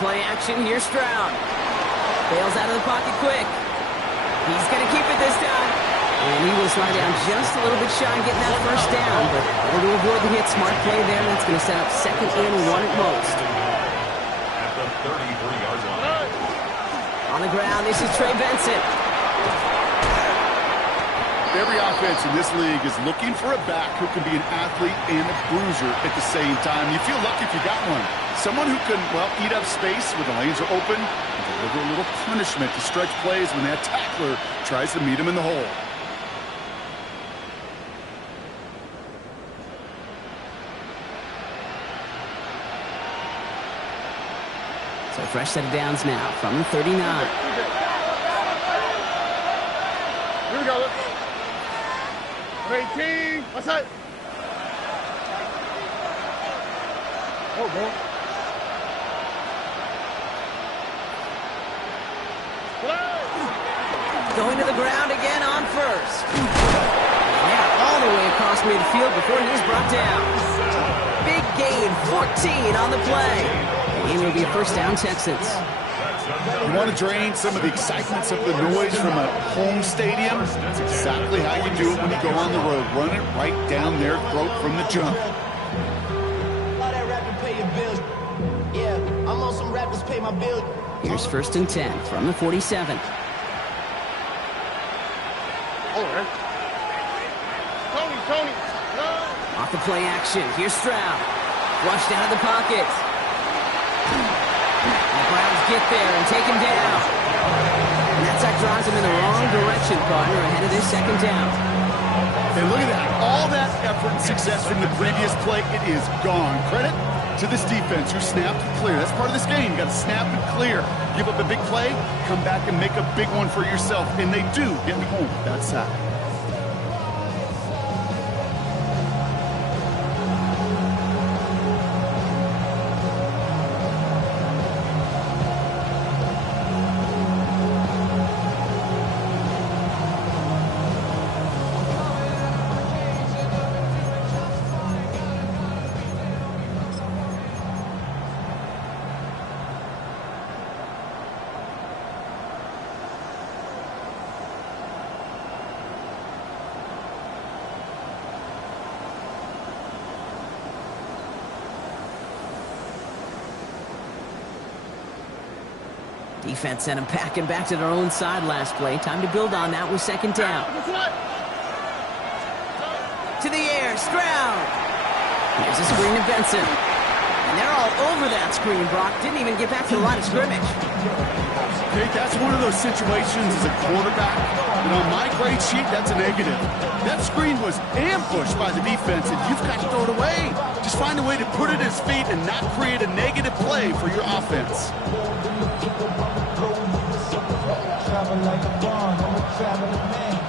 play action. Here's Stroud. Bails out of the pocket quick. He's going to keep it this time. And he will slide down just a little bit shy of getting that first down, but able to avoid the hit. Smart play there, and it's going to set up 2nd and 1 at most. At the 33-yard line. On the ground, this is Trey Benson. Every offense in this league is looking for a back who can be an athlete and a bruiser at the same time. You feel lucky if you got one. Someone who can, well, eat up space when the lanes are open and deliver a little punishment to stretch plays when that tackler tries to meet him in the hole. So fresh set of downs now from the 39. Here we go. 18. What's that? Oh, bro. Going to the ground again on first. Yeah, all the way across midfield before he's brought down. Big gain, 14 on the play. It will be a first down, Texans. You want to drain some of the excitement, of the noise from a home stadium? That's exactly how you do it when you go on the road. Run it right down their throat from the jump. Here's 1st and 10 from the 47. Tony. Off the play action. Here's Stroud. Flushed out of the pocket. The Browns get there and take him down. And that sack drives him in the wrong direction, partner, ahead of this 2nd down. And look at that. All that effort and success from the previous play, it is gone. Credit to this defense who snapped and clear. That's part of this game. You got to snap and clear. Give up a big play, come back and make a big one for yourself. And they do get home that sack. Defense sent him packing back to their own side last play. Time to build on that with 2nd down. To the air, Stroud. Here's a screen to Benson. And they're all over that screen, Brock. Didn't even get back to the line of scrimmage. Okay, that's one of those situations as a quarterback. And on my grade sheet, that's a negative. That screen was ambushed by the defense, and you've got to throw it away. Just find a way to put it at his feet and not create a negative play for your offense.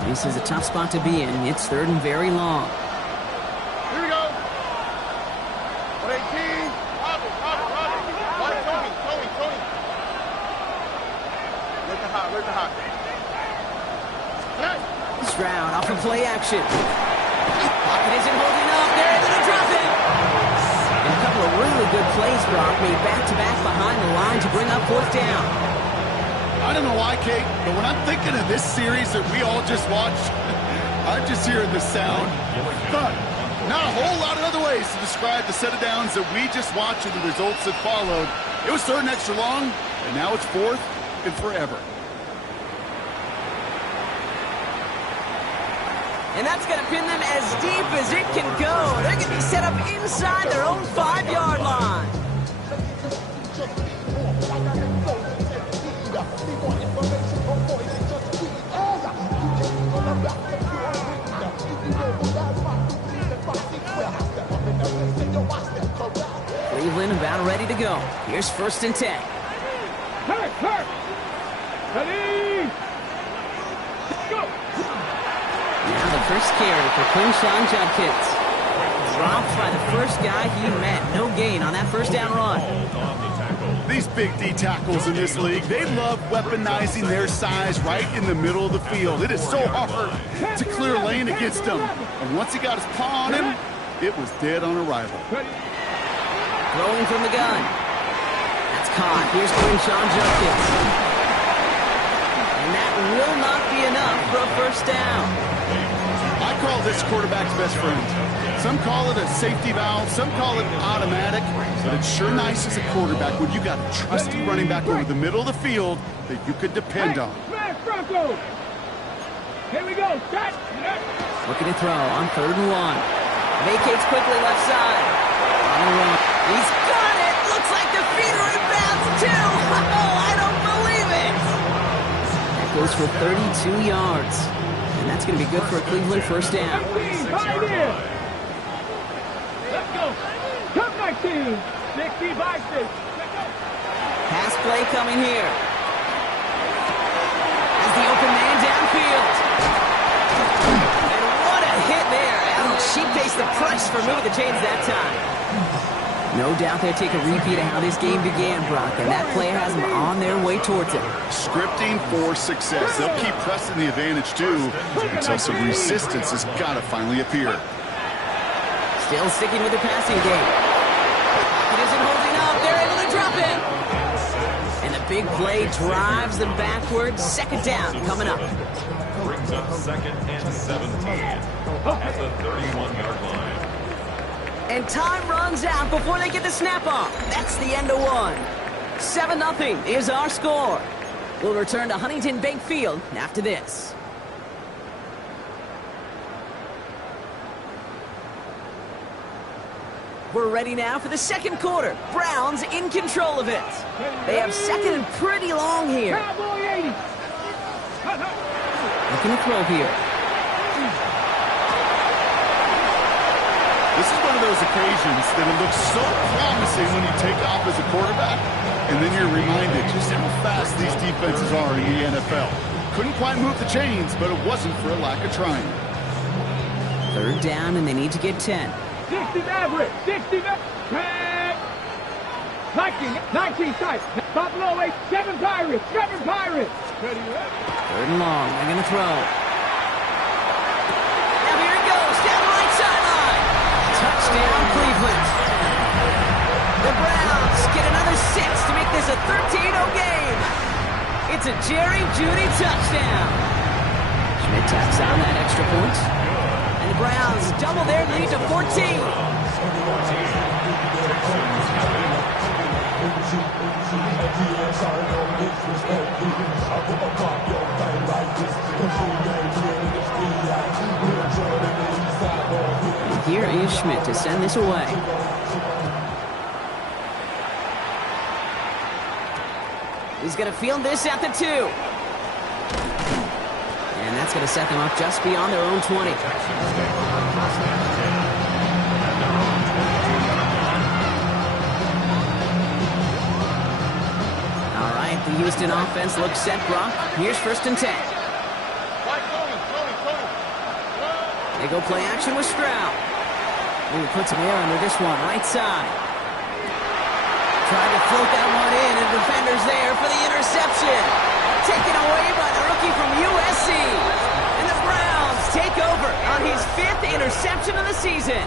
This is a tough spot to be in. It's 3rd and very long. Here we go. 18. Robert. Tony. Where's the hot? Stroud off of play action. Pocket isn't holding up. They're able to drop it. And a couple of really good plays, Brock, made back-to-back behind the line to bring up 4th down. I don't know why, Kate, but when I'm thinking of this series that we all just watched, I'm just hearing the sound. But not a whole lot of other ways to describe the set of downs that we just watched and the results that followed. It was 3rd and extra long, and now it's 4th and forever. And that's going to pin them as deep as it can go. They're going to be set up inside their own 5-yard line. Cleveland about ready to go. Here's 1st and 10. Ready? Go! Now the first carry for Quinshon Judkins. Dropped by the first guy he met. No gain on that 1st down run. These big D tackles in this league, they love weaponizing their size right in the middle of the field. It is so hard to clear lane against them. And once he got his paw on him, it was dead on arrival. Throwing from the gun. That's caught. Here's Quinshon Judkins. And that will not be enough for a first down. I call this quarterback's best friend. Some call it a safety valve, some call it automatic, but it's sure nice as a quarterback when you got a trusty running back over the middle of the field that you could depend on. Smash Bronco. Here we go. Set. Looking to throw on 3rd and 1. Vacates quickly left side. On the run. He's got it. Looks like the feet are in bounds too. Oh, I don't believe it. That goes for 32 yards. And that's going to be good for a Cleveland first down. 19, right in. Let's go. Come 19. 60 by 6. Let's go. Pass play coming here. As the open man downfield. And what a hit there. Ouch, she pays the price for moving the chains that time. No doubt they'll take a repeat of how this game began, Brock, and that play has them on their way towards it. Scripting for success. They'll keep pressing the advantage, too, until some resistance has got to finally appear. Still sticking with the passing game. It isn't holding up. They're able to drop it. And the big play drives them backwards. Second down coming up. Brings up 2nd and 17 at the 31-yard line. And time runs out before they get the snap off. That's the end of one. 7-0 is our score. We'll return to Huntington Bank Field after this. We're ready now for the second quarter. Browns in control of it. They have second and pretty long here. Cowboy 80. Looking to throw here. This is one of those occasions that it looks so promising when you take off as a quarterback, and then you're reminded just how fast these defenses are in the NFL. Couldn't quite move the chains, but it wasn't for a lack of trying. 3rd down, and they need to get 10. 60 average. 60 average. 19 sight. Buffalo 8. 7 Pirates. 7 Pirates. 3rd and long. They're going to throw. Now here it goes. Down the right sideline. Touchdown, Cleveland. The Browns get another 6 to make this a 13-0 game. It's a Jerry Jeudy touchdown. Schmidt tacks on that extra point. And the Browns double their lead to 14. And here is Schmidt to send this away. He's going to field this at the 2. And that's going to set them up just beyond their own 20. All right, the Houston offense looks set, Brock. Here's 1st and 10. They go play action with Stroud. Ooh, puts some air under this one, right side. Tried to float that one in, and defenders there for the interception. Taken away by the rookie from USC. And the Browns take over on his 5th interception of the season.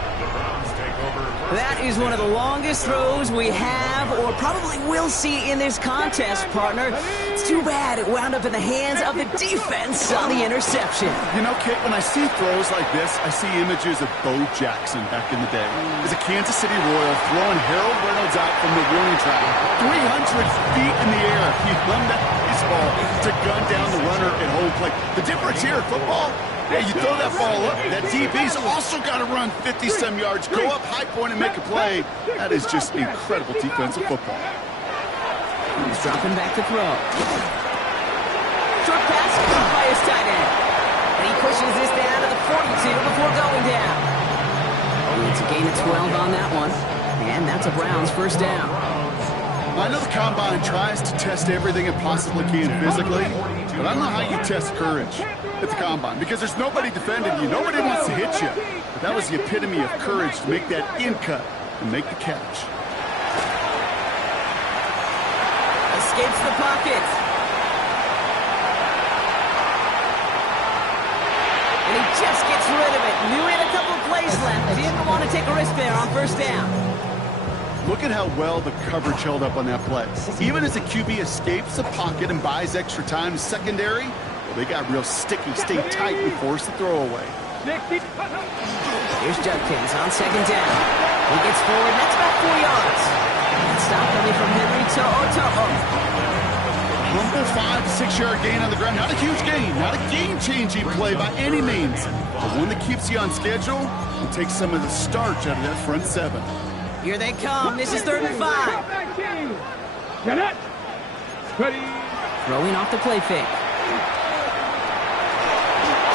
That is one of the longest throws we have or probably will see in this contest, partner. It's too bad it wound up in the hands of the defense on the interception. You know, Kit, when I see throws like this, I see images of Bo Jackson back in the day. As a Kansas City Royal throwing Harold Reynolds out from the warning track. 300 feet in the air. He hung that baseball to gun down the runner at home plate. The difference here in football, yeah, you throw that ball up, that DB's also got to run 50-some yards, go up high point and make a play. That is just incredible defensive football. He's dropping back to throw. Short pass caught by his tight end. And he pushes this down to the 42 before going down. It's a gain of 12 on that one. And that's a Browns first down. I know the Combine tries to test everything it possibly can physically, but I don't know how you test courage at the Combine, because there's nobody defending you. Nobody wants to hit you. But that was the epitome of courage to make that in cut and make the catch. Escapes the pocket. And he just gets rid of it. Knew he had a couple of plays left. Didn't want to take a risk there on first down. Look at how well the coverage held up on that play. Even as the QB escapes the pocket and buys extra time in secondary, well, they got real sticky, stayed tight and forced the throw away. Here's Judkins on second down. He gets forward, and that's about 4 yards. And stop coming from Henry To'o. Humble 5 to 6 yard gain on the ground. Not a huge gain, not a game-changing play by any means, but one that keeps you on schedule and takes some of the starch out of that front seven. Here they come. This is 3rd and 5. Throwing off the play fake.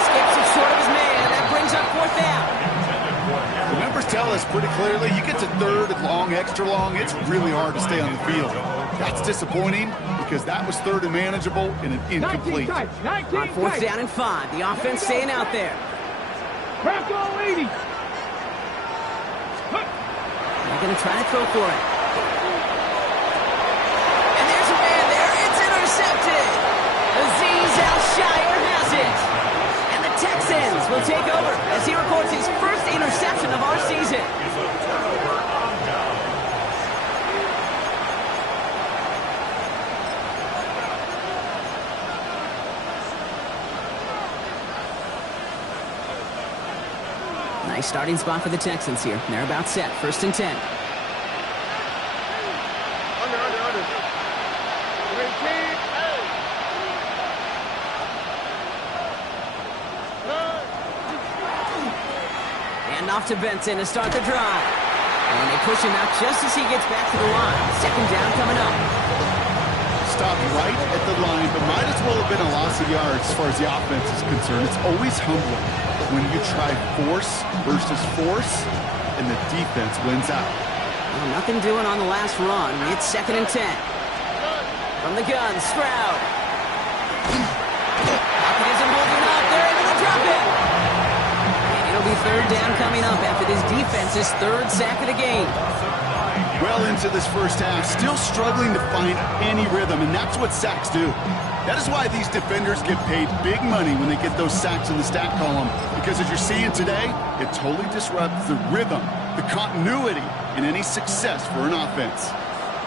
Skips it short of his man. That brings up 4th down. The numbers tell us pretty clearly, you get to 3rd and long, extra long, it's really hard to stay on the field. That's disappointing because that was 3rd and manageable in an incomplete. On 4th down and 5, the offense staying out there. They're going to try to throw for it. And there's a man there. It's intercepted. Azeez Al-Shaair has it. And the Texans will take over as he records his first interception of our season. Nice starting spot for the Texans here. They're about set. 1st and 10. And off to Benson to start the drive. And they push him out just as he gets back to the line. 2nd down coming up. Stopped right at the line, but might as well have been a loss of yards as far as the offense is concerned. It's always humbling when you try force versus force, and the defense wins out. Well, nothing doing on the last run. It's 2nd and 10. From the gun, Stroud. Pocket isn't holding up. They're able to drop it. And it'll be 3rd down coming up after this defense's 3rd sack of the game. Well into this first half, still struggling to find any rhythm, and that's what sacks do. That is why these defenders get paid big money when they get those sacks in the stat column, because as you're seeing today, it totally disrupts the rhythm, the continuity, and any success for an offense.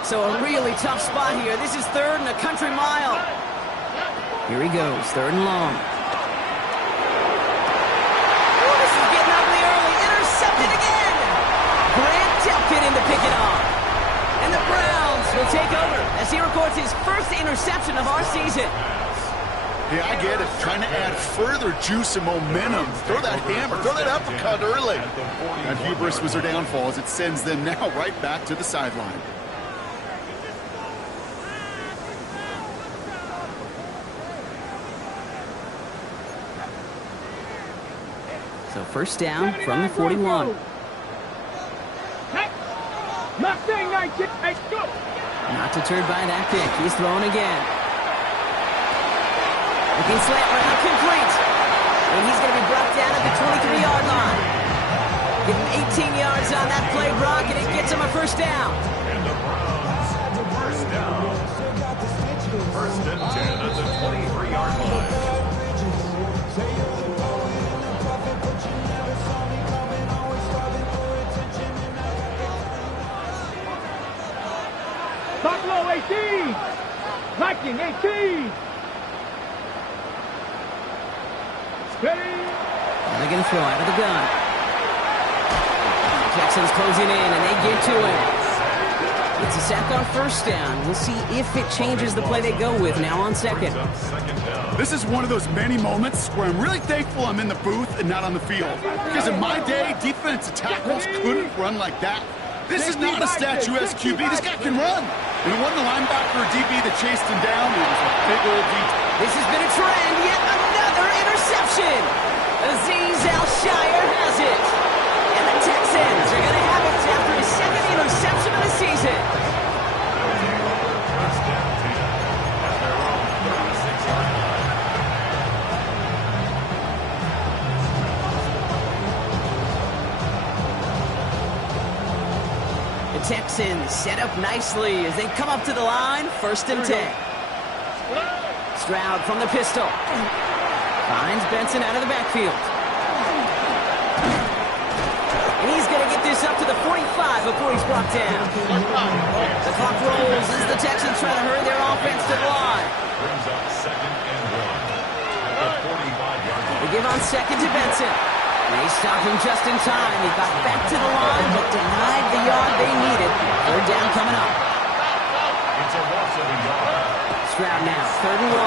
So a really tough spot here. This is 3rd and a country mile. Here he goes, 3rd and long. Oh, this is getting ugly early. Intercepted again. Grant Delpit in to pick it off. And the Browns will take over as he records his first interception of our season. Yeah, I get it. Trying to add further juice and momentum. Throw that hammer, throw that uppercut early. That hubris was their downfall as it sends them now right back to the sideline. So 1st down from the 41. Not deterred by that pick. He's throwing again. Looking slant route, complete. And he's going to be brought down at the 23-yard line. Getting 18 yards on that play, Brock, and it gets him a 1st down. And the Browns, 1st down. 1st and 10 at the 23-yard line. Buffalo 18! Viking 18! Steady! They're going to throw out of the gun. Texans closing in, and they get to him. It's a sack on 1st down. We'll see if it changes the play they go with now on 2nd. This is one of those many moments where I'm really thankful I'm in the booth and not on the field. Because in my day, defensive tackles couldn't run like that. This is not a statuesque QB. This guy can run. And it wasn't a linebacker or DB that chased him down. It was a big old detail. This has been a trend. Yet another interception. Azeez Al-Shaair has it. And the Texans are going to have it after his 2nd interception of the season. Texans set up nicely as they come up to the line. 1st and 10. Stroud from the pistol. Finds Benson out of the backfield. And he's going to get this out to the 45 before he's brought down. The clock rolls as the Texans try to hurry their offense to the line. Brings up 2nd and 1 at the 45-yard line. They give on second to Benson. They stopped him just in time. He got back to the line, but denied the yard they needed. Third down coming up. It's a loss of a yard. Stroud now, 3rd and 1.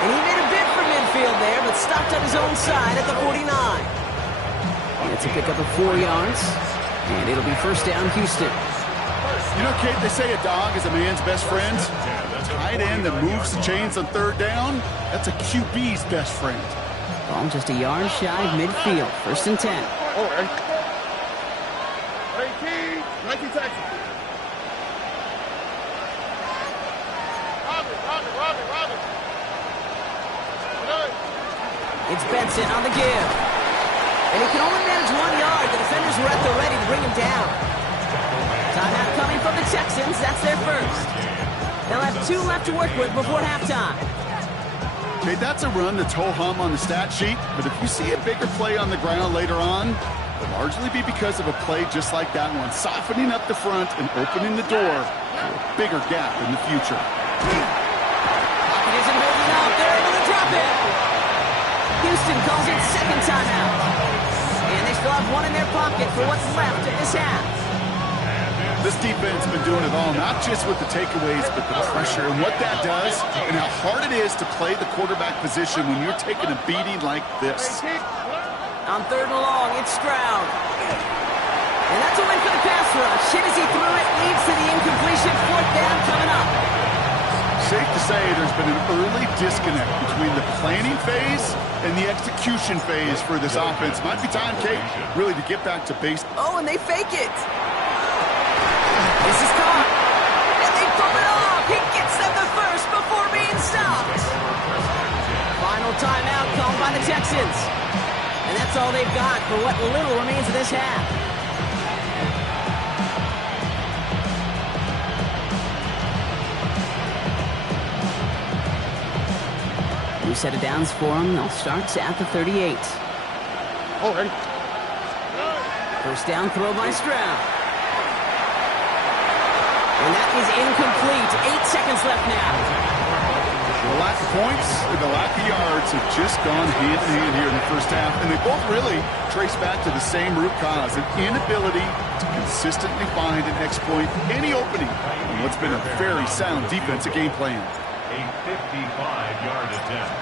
And he made a bid for midfield there, but stopped on his own side at the 49. It's a pickup of 4 yards, and it'll be first down Houston. You know, Kate, they say a dog is a man's best friend. Tight end that moves the chains on 3rd down, that's a QB's best friend. Ball just a yard shy of midfield. 1st and 10. Oh, Nike Texas. Robin. It's Benson on the give. And he can only manage 1 yard. The defenders were at the ready to bring him down. Timeout coming from the Texans. That's their first. They'll have 2 left to work with before halftime. Okay, that's a run that's ho-hum on the stat sheet, but if you see a bigger play on the ground later on, it'll largely be because of a play just like that one, softening up the front and opening the door for a bigger gap in the future. Pocket isn't holding up. They're able to drop it. Houston calls it second timeout. And they still have 1 in their pocket for what's left of this half. This defense has been doing it all, not just with the takeaways, but the pressure and what that does and how hard it is to play the quarterback position when you're taking a beating like this. On 3rd and long, it's Stroud. And that's a win for the pass rush. Hit as he threw it, leads to the incompletion. 4th down coming up. Safe to say there's been an early disconnect between the planning phase and the execution phase for this offense. Might be time, Kate, really to get back to base. Oh, and they fake it. This is caught. And they pull it off. He gets them the first before being stopped. Final timeout called by the Texans. And that's all they've got for what little remains of this half. New set of downs for them. They'll start at the 38. Oh, ready. First down throw by Stroud. And that is incomplete. 8 seconds left now. The lack of points and the lack of yards have just gone hand in hand here in the first half, and they both really trace back to the same root cause, an inability to consistently find and exploit any opening in what's been a very sound defensive game plan. A 55-yard attempt.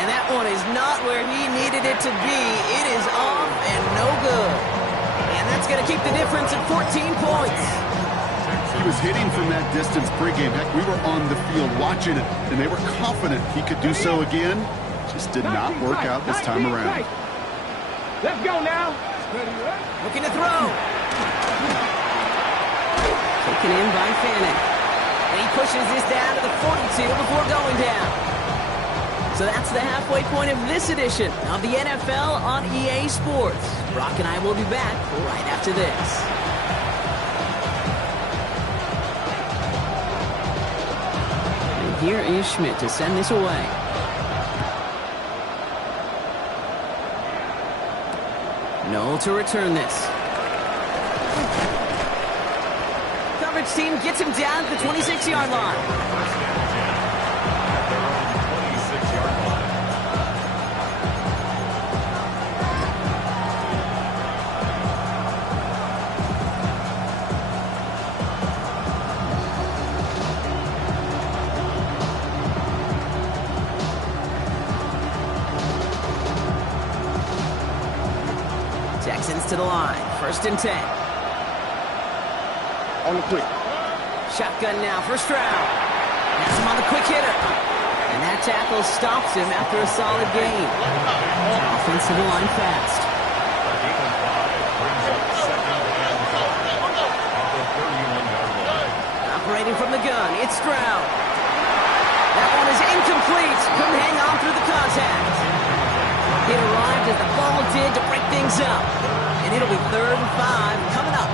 And that one is not where he needed it to be. It is off and no good. And that's going to keep the difference at 14 points. He was hitting from that distance pregame. Heck, we were on the field watching it, and they were confident he could do so again. Just did not work out this time around. Let's go now. Looking to throw. Taken in by Fanning. And he pushes this down to the 42 before going down. So that's the halfway point of this edition of the NFL on EA Sports. Brock and I will be back right after this. And here is Schmidt to send this away. Noel to return this. Coverage team gets him down at the 26-yard line. Texans to the line. 1st and 10. On the quick. Shotgun now for Stroud. Has him on the quick hitter. And that tackle stops him after a solid gain. Offense to the line fast. Operating from the gun, it's Stroud. That one is incomplete. Couldn't hang on through the contact. It arrived as the ball did to break things up. And it'll be 3rd and 5 coming up.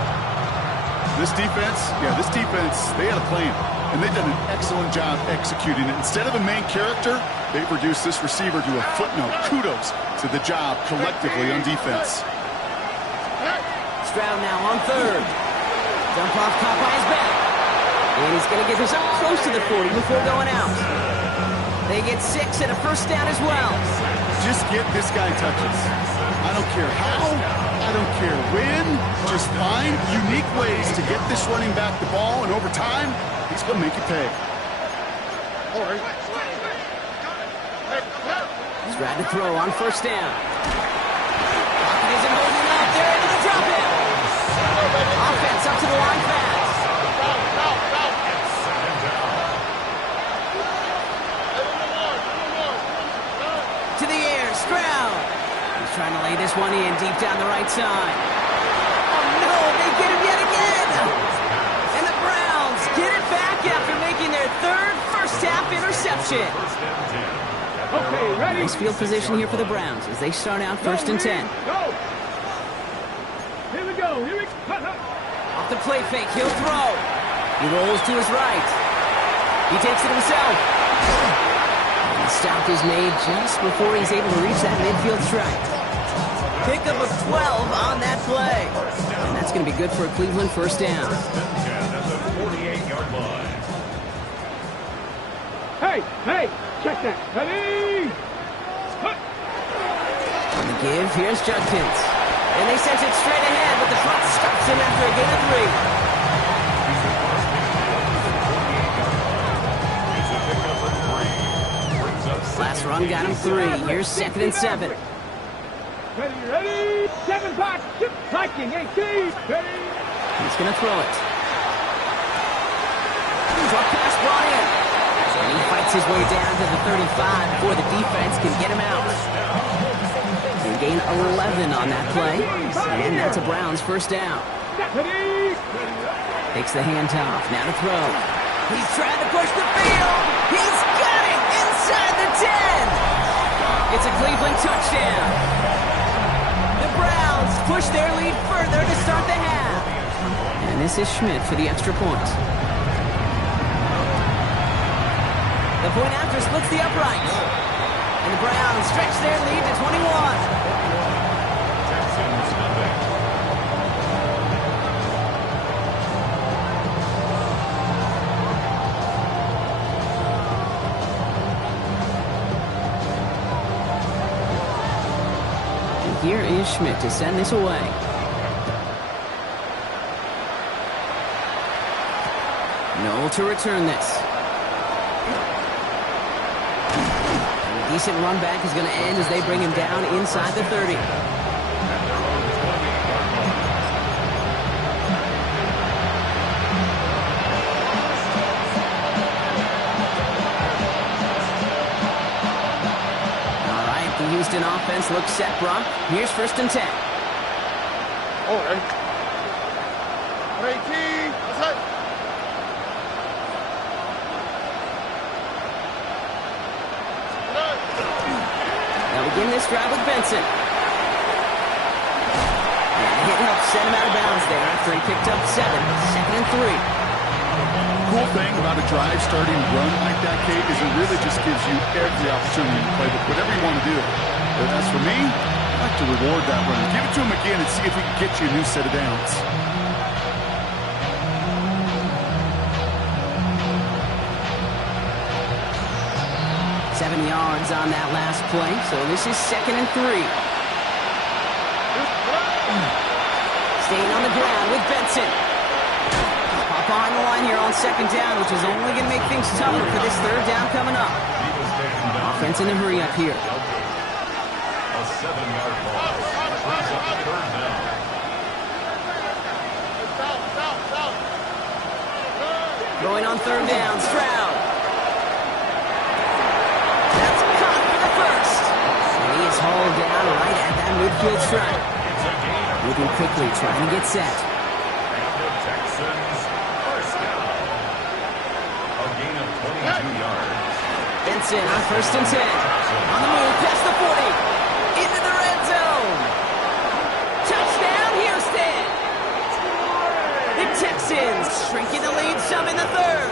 This defense, they had a plan, and they've done an excellent job executing it. Instead of a main character, they've reduced this receiver to a footnote. Kudos to the job collectively on defense. Stroud now on third. Dump off caught by his back. And he's going to get this up close to the 40 before going out. They get 6 and a first down as well. Just get this guy touches. I don't care how, I don't care when. Just find unique ways to get this running back the ball, and over time, he's going to make it pay. All right. Stroud to throw on first down. Pocket isn't holding up. They're able to drop him. Offense up to the line fast. To the air, Stroud. He's trying to lay this one in deep down the right side. Oh no, they get him yet again. And the Browns get it back after making their third first half interception. Okay, ready? Nice field position here for the Browns as they start out first and 10. Go. Here we go. Here we go. Off the play fake, he'll throw. He rolls to his right. He takes it himself. And the stop is made just before he's able to reach that midfield strike. Pickup of 12 on that play. And that's going to be good for a Cleveland first down. At the 48-yard line. Hey, check that. Ready? On the give, here's Judkins. And they sent it straight ahead, but the clock stops him after a gain of 3. Last run got him 3. Here's 2nd and 7. Ready? 7 back. Striking 18. Ready? He's going to throw it. Drop pass brought in. And he fights his way down to the 35 before the defense can get him out. They gain 11 on that play. And that's a Browns first down. Ready? Takes the handoff. Now to throw. He's trying to push the field. He's got it inside the 10. It's a Cleveland touchdown. The Browns push their lead further to start the half. And this is Schmidt for the extra point. The point after splits the uprights. And the Browns stretch their lead to 21. Here is Schmidt to send this away. Noel to return this. And a decent run back is going to end as they bring him down inside the 30. Houston offense looks set, Brock. Here's 1st and 10. All right. 18. That's it. They'll begin this drive with Benson. And a hit helped set him out of bounds there after he picked up 7. 2nd and 3. Cool thing about a drive starting run like that, Kate, is it really just gives you every opportunity to play with whatever you want to do. But as for me, I'd like to reward that run. Give it to him again and see if we can get you a new set of downs. Seven yards on that last play, so this is 2nd and 3. Staying on the ground with Benson. Pop behind the line here on 2nd down, which is only going to make things tougher for this 3rd down coming up. Offense in a hurry up here. A 7-yard loss. Brings up 3rd down. Going on 3rd down, Stroud. That's caught for the 1st. And he is hauled down right at that midfield stripe. Moving quickly, trying to get set. And the Texans first down. A gain of 22 yards. Benson on 1st and 10. On the move, past the 40. Into the red zone. Touchdown, Houston. The Texans shrinking the lead some in the 3rd.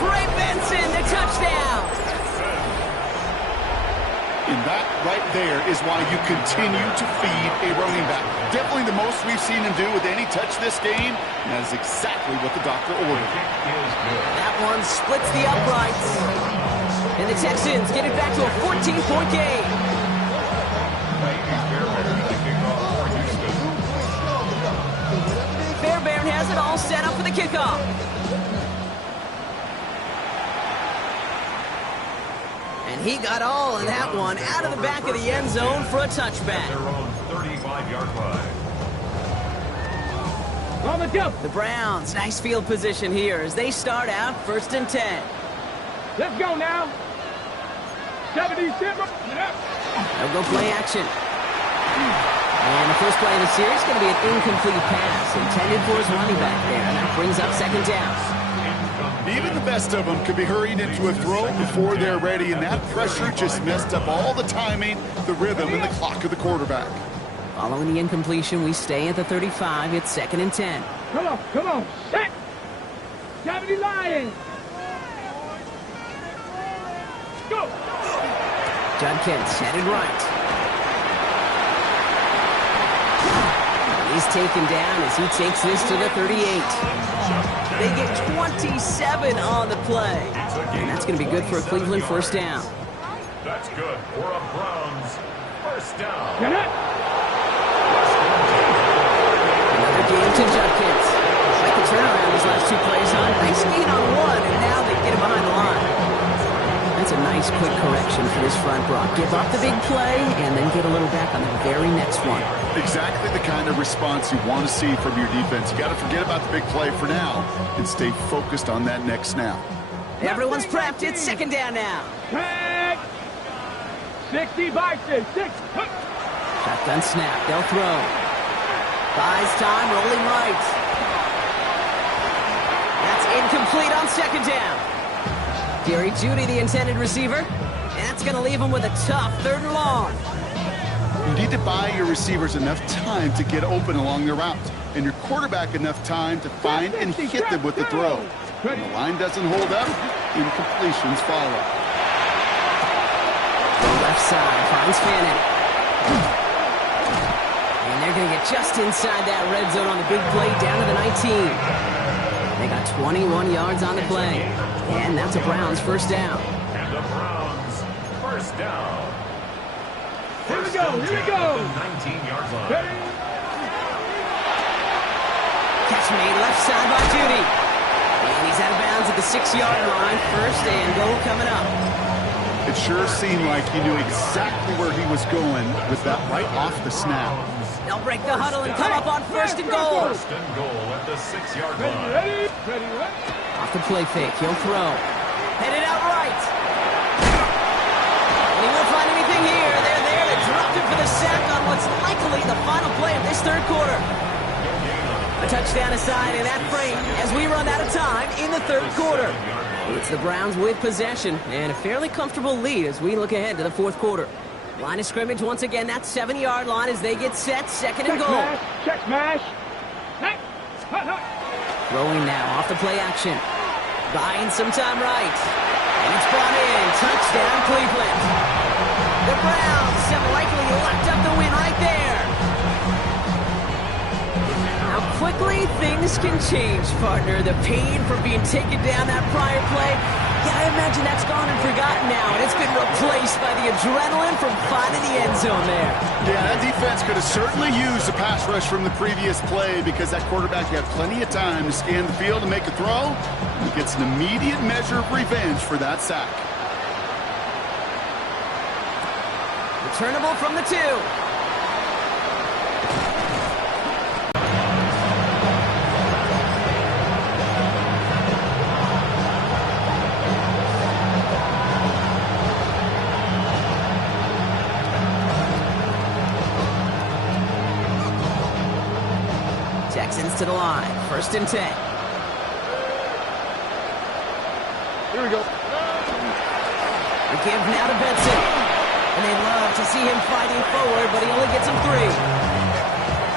Trey Benson, the touchdown. And that right there is why you continue to feed a running back. Definitely the most we've seen him do with any touch this game, and that is exactly what the doctor ordered. That one splits the uprights. And the Texans get it back to a 14-point game. Fairbairn has it all set up for the kickoff. And he got all of that one out of the back of the end zone for a touchback. Their own 35-yard line. On the jump. The Browns, nice field position here as they start out 1st and 10. Let's go now. 77. They'll go play action. And the first play of the series is going to be an incomplete pass intended for his running back there. And that brings up 2nd down. Even the best of them could be hurried into a throw before they're ready, and that pressure just messed up all the timing, the rhythm, and the clock of the quarterback. Following the incompletion, we stay at the 35. It's 2nd and 10. Come on. Set. 70 Lions. Go. Judkins headed right. He's taken down as he takes this to the 38. They get 27 on the play. And that's going to be good for a Cleveland 1st down. That's good for a Browns 1st down. Get it. Another game to Judkins. Like the turnaround these last 2 plays on. Nice gain on one, and now they get him behind the line. That's a nice quick correction for this front row. Give up the big play and then get a little back on the very next one. Exactly the kind of response you want to see from your defense. You got to forget about the big play for now and stay focused on that next snap. Everyone's prepped. It's 2nd down now. Tag. 60 Bison. 6. Shotgun snap. They'll throw. Buys time. Rolling right. That's incomplete on 2nd down. Jerry Jeudy, the intended receiver. And that's going to leave him with a tough 3rd and long. You need to buy your receivers enough time to get open along their route, and your quarterback enough time to find and hit them with the throw. When the line doesn't hold up, incompletions follow. The left side finds Fannin. And they're going to get just inside that red zone on the big play down to the 19. They got 21 yards on the play. And that's a Browns 1st down. And the Browns 1st down. Here we go. 19-yard line. Catch made left side by Jeudy. And he's out of bounds at the 6-yard line. 1st and goal coming up. It sure seemed like he knew exactly where he was going with that right off the snap. They'll break the huddle and come up on 1st and goal. 1st and goal at the 6-yard line. Ready. Off the play fake, he'll throw. Headed out right. And he won't find anything here. They're there to drop him for the sack on what's likely the final play of this 3rd quarter. A touchdown aside in that frame as we run out of time in the 3rd quarter. It's the Browns with possession and a fairly comfortable lead as we look ahead to the 4th quarter. Line of scrimmage once again, that 7-yard line as they get set, 2nd and goal. Check smash. Throwing now off the play action. Buying some time right. And it's brought in. Touchdown, Cleveland. The Browns have likely locked up the win right there. How quickly things can change, partner. The pain from being taken down that prior play. Yeah, I imagine that's gone and forgotten now, and it's been replaced by the adrenaline from finding the end zone there. Yeah, that defense could have certainly used a pass rush from the previous play because that quarterback had plenty of time to scan the field and make a throw. He gets an immediate measure of revenge for that sack. Returnable from the 2. Texans to the line. 1st and 10. Here we go. The give now to Benson. And they love to see him fighting forward, but he only gets him 3.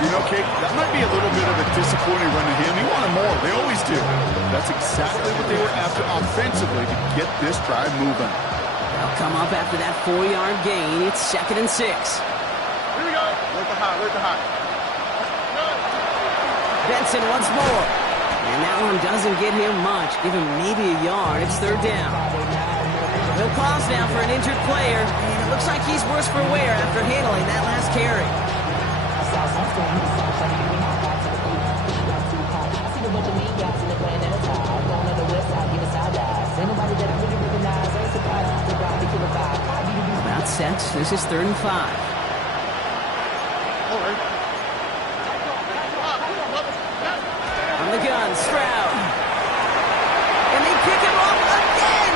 You know, Kate, that might be a little bit of a disappointing run to him. He wanted more. They always do. That's exactly what they were after offensively to get this drive moving. They'll come up after that 4-yard gain. It's 2nd and 6. Here we go. Where's the high? Where's the high? Benson once more. And that one doesn't get him much. Give him maybe a yard. It's 3rd down. He'll pause now for an injured player. And it looks like he's worse for wear after handling that last carry. About set. This is 3rd and 5. On the gun, Stroud. And they pick him off again.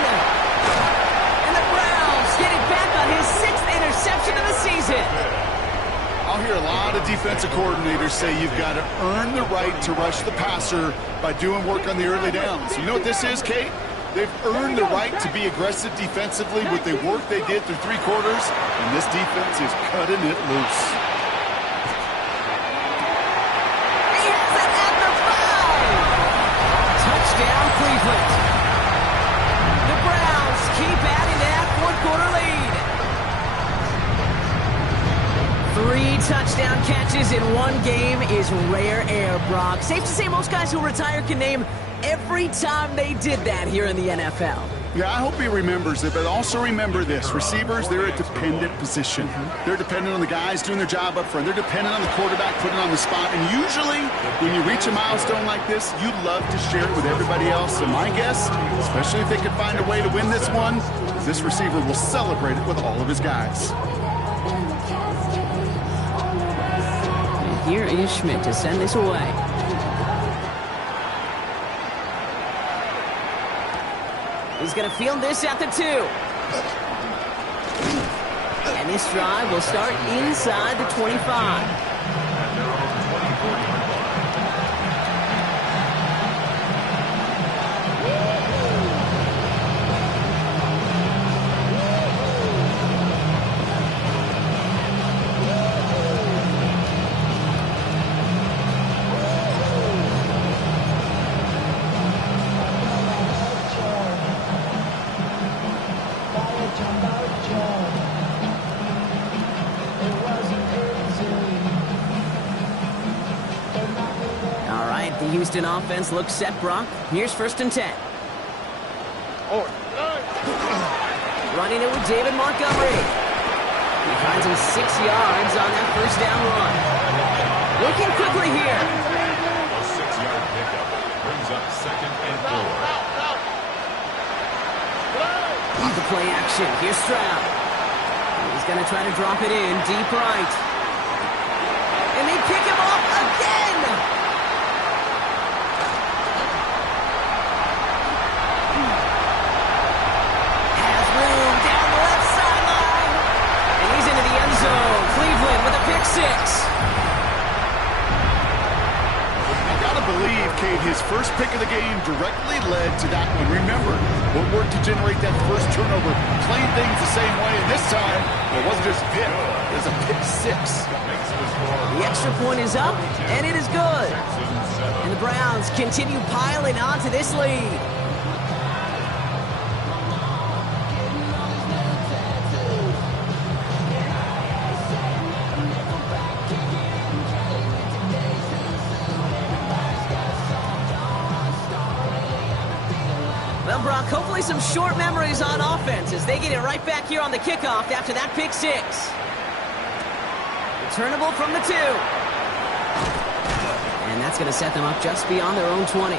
And the Browns get it back on his 6th interception of the season. I'll hear a lot of defensive coordinators say you've got to earn the right to rush the passer by doing work on the early downs. You know what this is, Kate? They've earned the right to be aggressive defensively with the work they did through 3 quarters, and this defense is cutting it loose. He has it at the 5. Touchdown, Cleveland. The Browns keep adding to that 4th-quarter lead. 3 touchdown catches in one game is rare air, Brock. Safe to say most guys who retire can name every time they did that here in the NFL. Yeah, I hope he remembers it, but also remember this. Receivers, they're a dependent position. They're dependent on the guys doing their job up front. They're dependent on the quarterback putting on the spot. And usually, when you reach a milestone like this, you love to share it with everybody else. And my guess, especially if they could find a way to win this one, is this receiver will celebrate it with all of his guys. And here is Schmidt to send this away. He's going to field this at the 2. And this drive will start inside the 25. The Houston offense looks set, Brock. Here's 1st and 10. Running it with David Montgomery. He finds him 6 yards on that 1st down run. Looking quickly here. A 6-yard pickup brings up 2nd and 4. Off the play action. Here's Stroud. He's going to try to drop it in deep right. And they pick him off again. Cleveland with a pick 6. I gotta believe, Kate, his first pick of the game directly led to that one. Remember, what worked to generate that first turnover, playing things the same way, and this time, it wasn't just a pick, it was a pick 6. The extra point is up, and it is good. And the Browns continue piling onto this lead. Well, Brock, hopefully some short memories on offense as they get it right back here on the kickoff after that pick 6. Returnable from the 2. And that's going to set them up just beyond their own 20.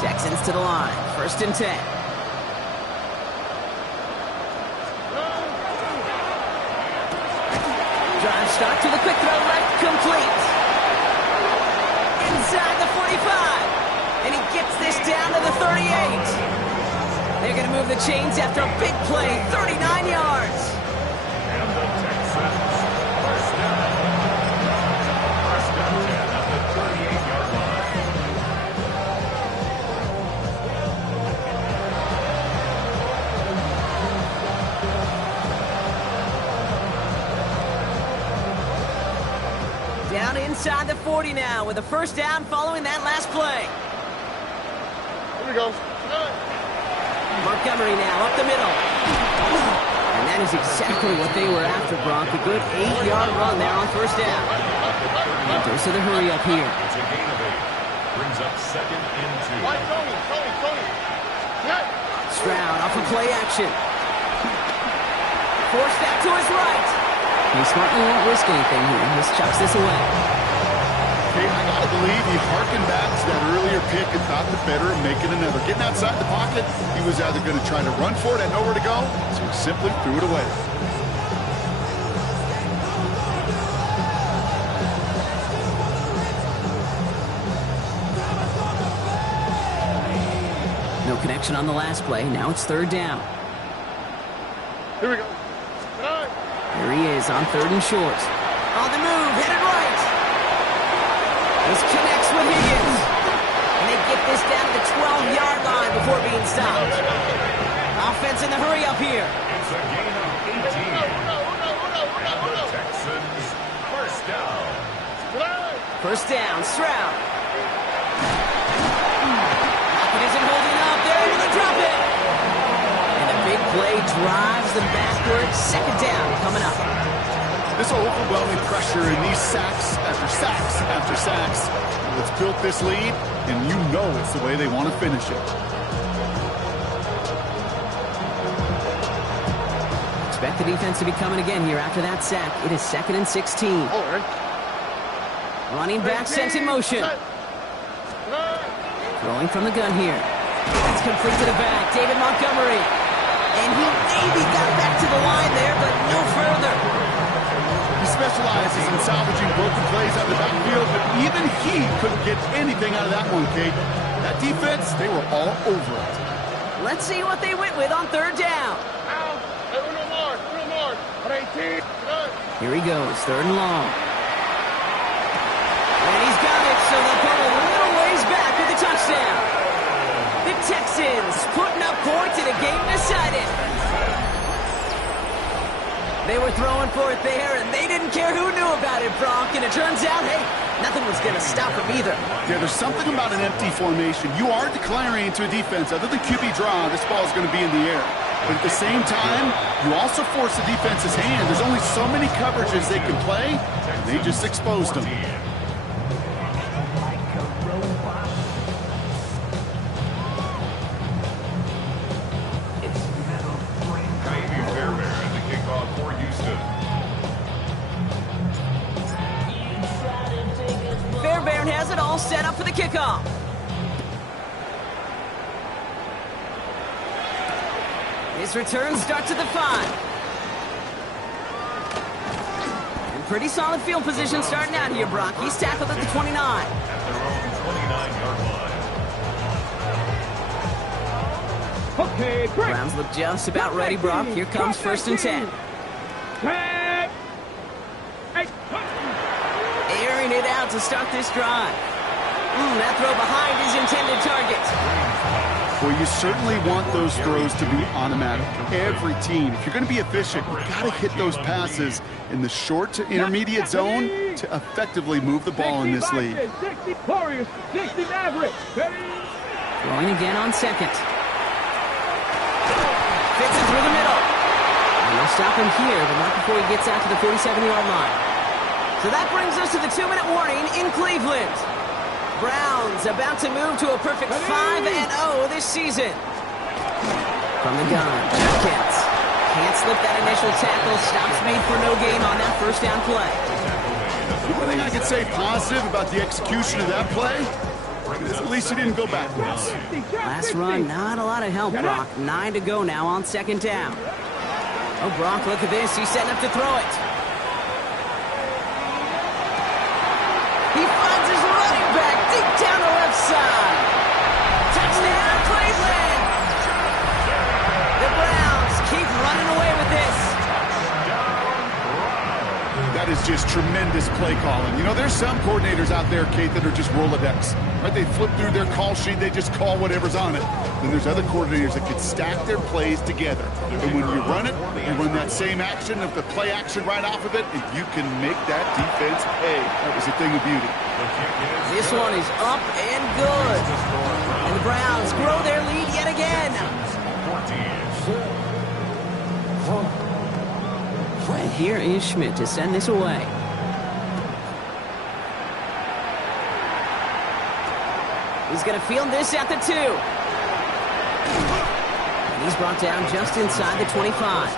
Texans to the line. 1st and 10. Drive start to the quick throw left, complete. Inside the 45. And he gets this down to the 38. They're going to move the chains after a big play, 39 yards. And the Texans, 1st down. 1st and 10 at the 38-yard line. Down inside the 40 now with a first down following that last play. Here we go. Montgomery now up the middle. And that is exactly what they were after, Brock. A good 8-yard run there on first down. Dose of the hurry up here. It's a gain of 8. Brings up 2nd and 2. Why, Tony. Stroud off of play action. Forced back to his right. He smartly won't risk anything here. He just chucks this away. Okay, I gotta believe he harkened back to that earlier pick and thought the better of making another. Getting outside the pocket, he was either going to try to run for it and nowhere to go, so he simply threw it away. No connection on the last play. Now it's third down. Here we go. Here he is on 3rd and short. On the move, headed right. This connects with Higgins. And they get this down to the 12-yard line before being stopped. Offense in the hurry up here. It's a gain of 18. And the Texans first down. First down, Stroud. Lockett isn't holding up. They're able to drop it. And the big play drives them backwards. Second down coming up. This overwhelming pressure and these sacks after sacks after sacks. It's built this lead, and you know it's the way they want to finish it. Expect the defense to be coming again here after that sack. It is 2nd and 16. All right. Running back sent in motion. Throwing from the gun here. It's complete to the back. David Montgomery. And he maybe got back to the line there, but no further. He specializes in salvaging broken plays out of the backfield, but even he couldn't get anything out of that one, Kate. That defense, they were all over it. Let's see what they went with on third down. Uno more. 18. Here he goes, 3rd and long. And he's got it, so they'll go a little ways back with the touchdown. The Texans putting up points in a game decided. They were throwing for it there, and they didn't care who knew about it, Brock. And it turns out, hey, nothing was going to stop them either. Yeah, there's something about an empty formation. You are declaring to a defense, other than QB draw, this ball is going to be in the air. But at the same time, you also force the defense's hand. There's only so many coverages they can play, and they just exposed them. Fairbairn has it all set up for the kickoff. His return starts at the 5. And pretty solid field position starting out here, Brock. He's tackled at the 29. At their own 29-yard line. Okay, break. Browns look just about ready, Brock. Here comes 1st and 10. Tag. Airing it out to start this drive. That throw behind his intended target. Well, you certainly want those throws to be automatic. Every team, if you're going to be efficient, you've got to hit those passes in the short to intermediate zone to effectively move the ball in this league. 60 Warriors, 60 Maverick. Throwing again on 2nd. Fits it through the middle. And they'll stop him here, but not before he gets out to the 47-yard line. So that brings us to the 2-minute warning in Cleveland. Browns about to move to a perfect 5-0 this season. From the gun, Jenkins can't slip that initial tackle. Stops made for no gain on that first down play. The only thing I could say positive about the execution of that play is at least he didn't go backwards. Last run, not a lot of help, Brock. 9 to go now on 2nd down. Oh, Brock, look at this. He's setting up to throw it. He finds his running back deep down the left side. Touchdown, Cleveland! The Browns keep running away with this. That is just tremendous play calling. You know, there's some coordinators out there, Kate, that are just Rolodex. Right? They flip through their call sheet, they just call whatever's on it. Then there's other coordinators that can stack their plays together. And when you run it, you run that same action, of the play action right off of it, and you can make that defense pay. That was a thing of beauty. This one is up and good. And the Browns grow their lead yet again. And here is Schmidt to send this away. He's going to field this at the 2. And he's brought down just inside the 25.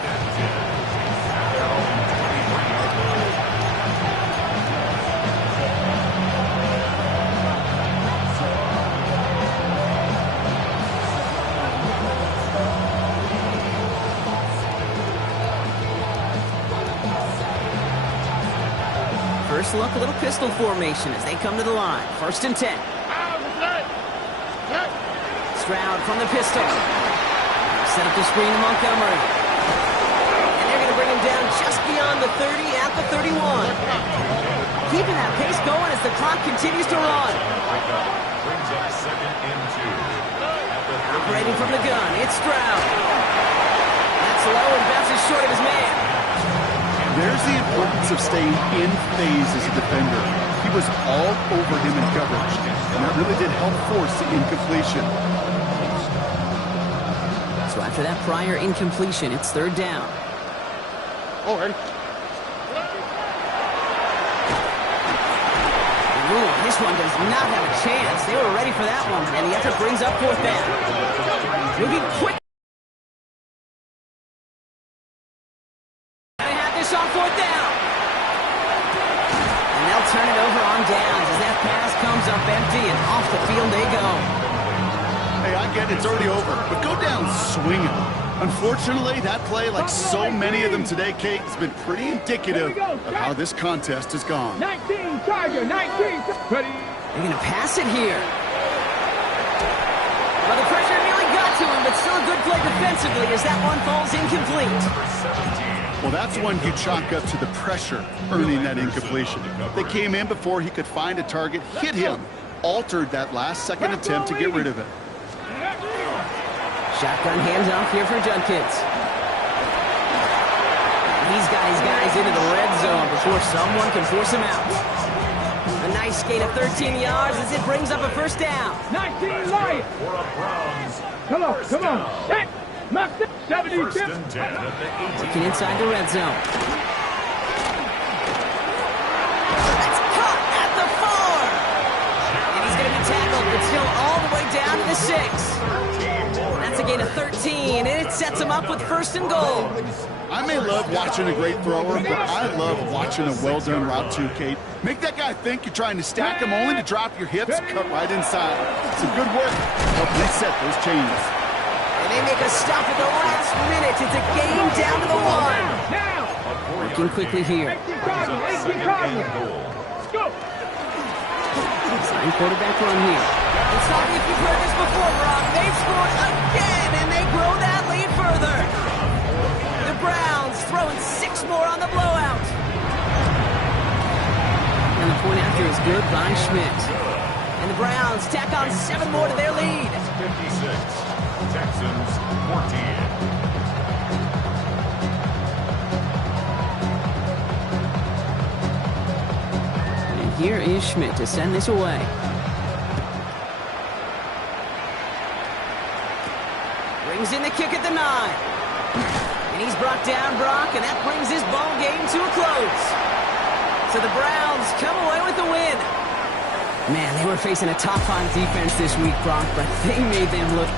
First look, a little pistol formation as they come to the line. 1st and 10. Stroud from the pistol. Set up the screen to Montgomery. And they're going to bring him down just beyond the 30 at the 31. Keeping that pace going as the clock continues to run. Brings up 2nd and 2. Operating from the gun, it's Stroud. That's low and bounces short of his man. There's the importance of staying in phase as a defender. He was all over him in coverage, and that really did help force the incompletion. So after that prior incompletion, it's 3rd down. Oh, ready? Ooh, this one does not have a chance. They were ready for that one, and the effort brings up 4th down. Moving quick. They have this on 4th down. And they'll turn it over on downs as that pass comes up empty, and off the field they go. Hey, I get it's already over, but go down swinging. Unfortunately, that play, like so many of them today, Kate, has been pretty indicative of how this contest has gone. 19, Tiger, 19. Ready? They're going to pass it here. Well, the pressure nearly got to him, but still a good play defensively as that one falls incomplete. Well, that's one you chalk up to the pressure earning that incompletion. They came in before he could find a target, hit him, altered that last-second attempt to get rid of it. Shotgun handoff here for Judkins. He's got his guys into the red zone before someone can force him out. A nice gain of 13 yards as it brings up a 1st down. 19, Lions. Come on, come on. Set. Knock it. 72. Working inside the red zone. That's caught at the 4. And he's going to be tackled, but still all the way down to the 6. That's a gain of 13, and it sets him up with 1st and goal. I may love watching a great thrower, but I love watching a well-done route too, Kate. Make that guy think you're trying to stack him only to drop your hips, cut right inside. Some good work. Help reset those chains. And they make a stop at the last minute. It's a game down to the 1. Now. Working quickly here. 18 Cardinals. Go. Sign quarterback run here. It's not if you've heard this before, Brock. They've scored again, and they grow that lead further. The Browns throwing 6 more on the blowout. And the point after is good by Schmidt. And the Browns tack on 7 more to their lead. 56. Texans 14. Here is Schmidt to send this away. Brings in the kick at the 9. And he's brought down Brock, and that brings his ball game to a close. So the Browns come away with the win. Man, they were facing a top 5 defense this week, Brock, but they made them look